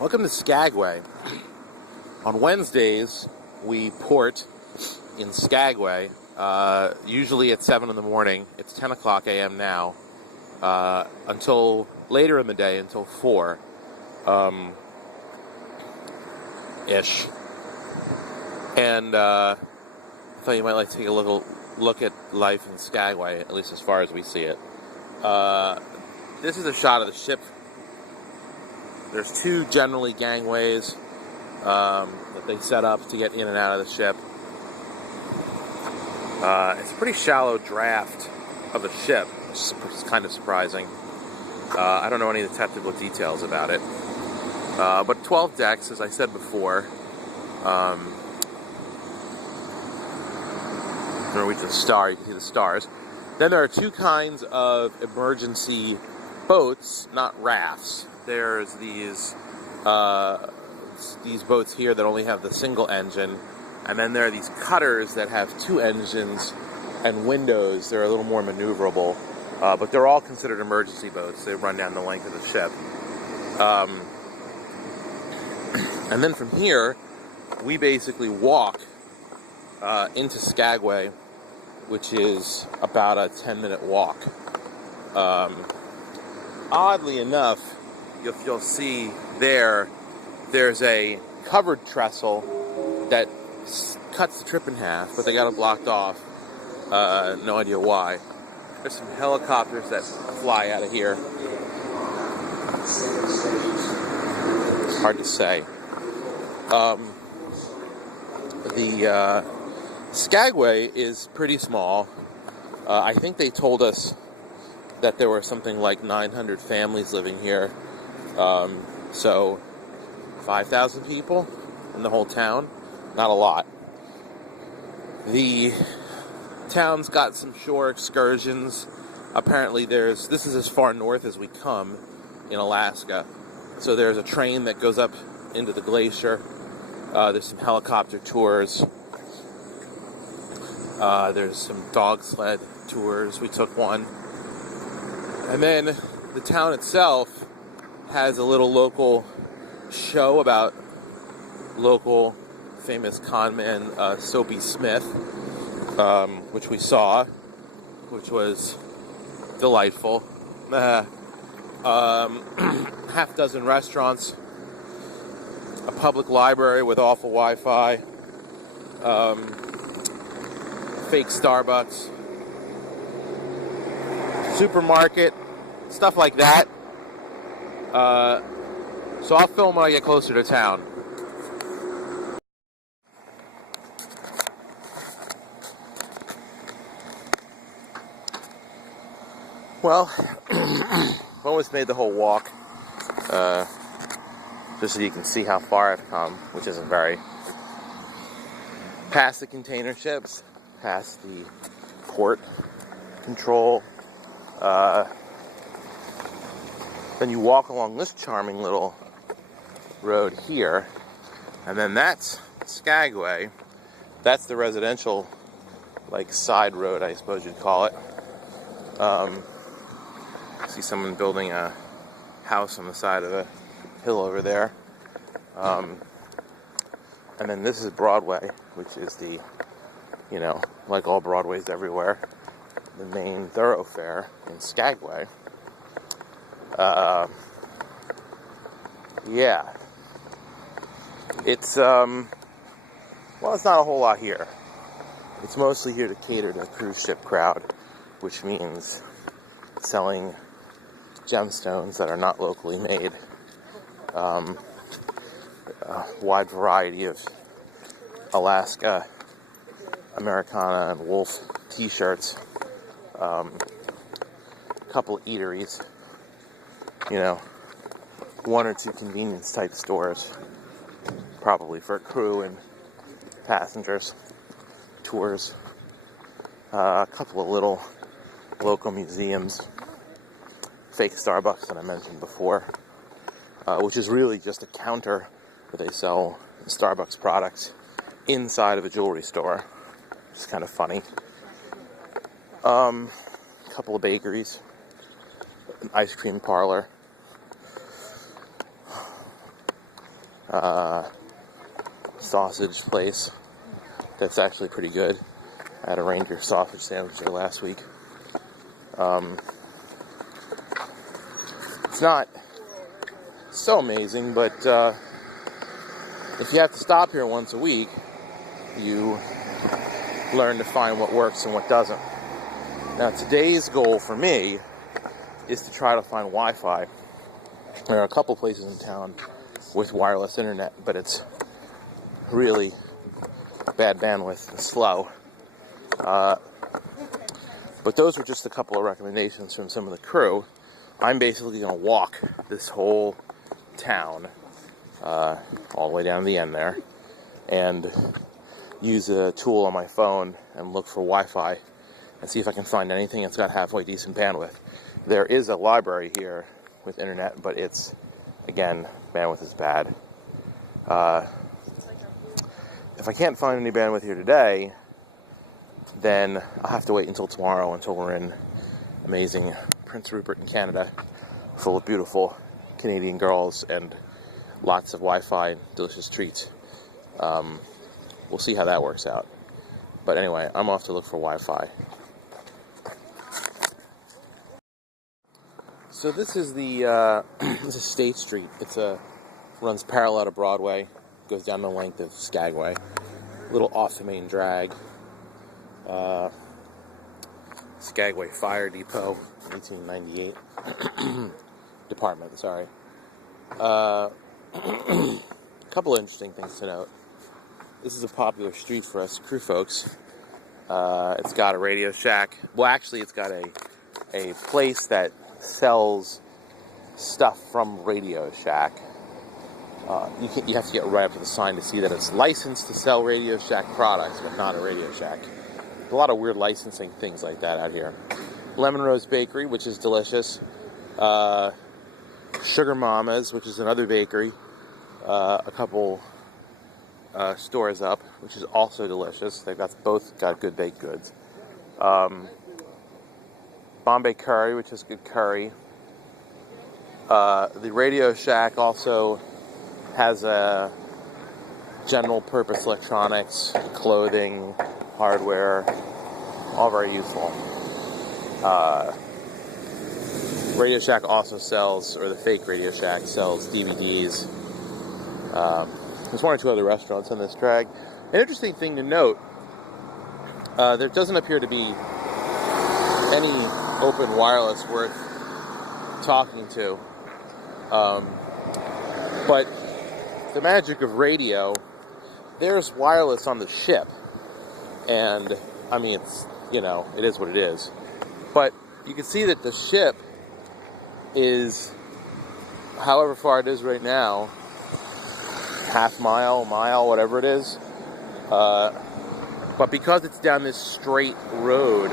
Welcome to Skagway. On Wednesdays, we port in Skagway, usually at 7 in the morning. It's 10 o'clock a.m. now, until later in the day, until 4 ish. And I thought you might like to take a little look at life in Skagway, at least as far as we see it. This is a shot of the ship. There's two generally gangways that they set up to get in and out of the ship. It's a pretty shallow draft of a ship, which is kind of surprising. I don't know any of the technical details about it. But 12 decks, as I said before. Norwegian Star, you can see the stars. Then there are two kinds of emergency boats, not rafts. There's these boats here that only have the single engine, and then there are these cutters that have two engines and windows. They're a little more maneuverable, but they're all considered emergency boats. They run down the length of the ship. And then from here, we basically walk into Skagway, which is about a 10-minute walk. Oddly enough, you'll see there's a covered trestle that cuts the trip in half, but they got it blocked off. No idea why. There's some helicopters that fly out of here. It's hard to say. The Skagway is pretty small. I think they told us that there were something like 900 families living here. So 5,000 people in the whole town. Not a lot. The town's got some shore excursions. Apparently this is as far north as we come in Alaska. So there's a train that goes up into the glacier. There's some helicopter tours. There's some dog sled tours. We took one. And then the town itself has a little local show about local famous conman Soapy Smith, which we saw, which was delightful. Half dozen restaurants, a public library with awful Wi-Fi, fake Starbucks, supermarket, stuff like that. So I'll film when I get closer to town. Well, almost made the whole walk, just so you can see how far I've come, which isn't very. Past the container ships, past the port control. Then you walk along this charming little road here, and then that's Skagway. That's the residential, like, side road, I suppose you'd call it. See someone building a house on the side of a hill over there. And then this is Broadway, which is the, like all Broadways everywhere, the main thoroughfare in Skagway. Yeah. It's, well, it's not a whole lot here. It's mostly here to cater to the cruise ship crowd, which means selling gemstones that are not locally made. A wide variety of Alaska, Americana, and Wolf t-shirts. A couple of eateries. One or two convenience type stores, probably for crew and passengers, tours, a couple of little local museums, fake Starbucks that I mentioned before, which is really just a counter where they sell Starbucks products inside of a jewelry store. It's kind of funny. A couple of bakeries, an ice cream parlor. sausage place that's actually pretty good. I had a reindeer sausage sandwich there last week. It's not so amazing, but if you have to stop here once a week, you learn to find what works and what doesn't. Now, today's goal for me is to try to find Wi-Fi. There are a couple places in town with wireless internet, but it's really bad bandwidth and slow. But those were just a couple of recommendations from some of the crew. I'm basically going to walk this whole town, all the way down to the end there, and use a tool on my phone and look for Wi-Fi and see if I can find anything that's got halfway decent bandwidth. There is a library here with internet, but it's, again, bandwidth is bad. If I can't find any bandwidth here today, then I'll have to wait until tomorrow, until we're in amazing Prince Rupert in Canada, full of beautiful Canadian girls and lots of Wi-Fi and delicious treats. We'll see how that works out. But anyway, I'm off to look for Wi-Fi. So this is this is State Street. Runs parallel to Broadway, goes down the length of Skagway. A little off the main drag. Skagway Fire Depot, 1898. Department, sorry. A couple of interesting things to note. This is a popular street for us crew folks. It's got a Radio Shack. Well, actually, it's got a place that sells stuff from Radio Shack. You have to get right up to the sign to see that it's licensed to sell Radio Shack products, but not a Radio Shack. A lot of weird licensing things like that out here. Lemon Rose Bakery, which is delicious. Sugar Mama's, which is another bakery. A couple stores up, which is also delicious. They've both got good baked goods. Bombay Curry, which is good curry. The Radio Shack also has a general purpose electronics, clothing, hardware, all very useful. Radio Shack also sells, or the fake Radio Shack sells DVDs. There's one or two other restaurants on this drag. An interesting thing to note, there doesn't appear to be any open wireless worth talking to. But the magic of radio, there's wireless on the ship. And, I mean, it is what it is. But you can see that the ship is, however far it is right now, half mile, whatever it is. But because it's down this straight road,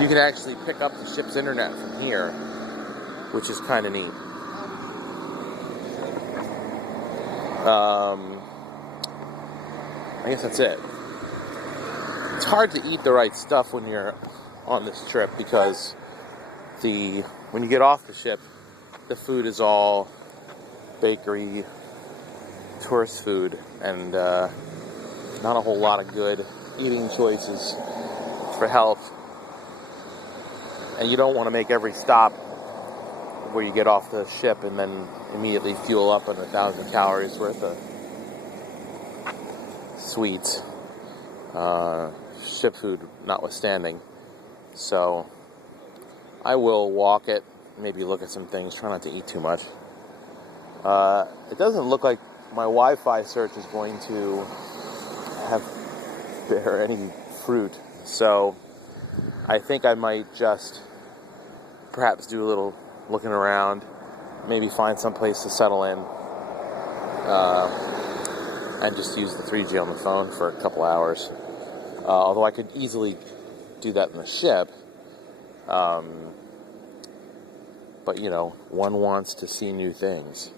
you can actually pick up the ship's internet from here, which is kind of neat. I guess that's it. It's hard to eat the right stuff when you're on this trip because when you get off the ship, the food is all bakery, tourist food, and not a whole lot of good eating choices for health. And you don't want to make every stop where you get off the ship and then immediately fuel up on 1,000 calories worth of sweets, ship food notwithstanding. So I will walk it, maybe look at some things, try not to eat too much. It doesn't look like my Wi-Fi search is going to bear any fruit, so I think I might just perhaps do a little looking around, maybe find some place to settle in, and just use the 3G on the phone for a couple hours. Although I could easily do that in the ship, but one wants to see new things.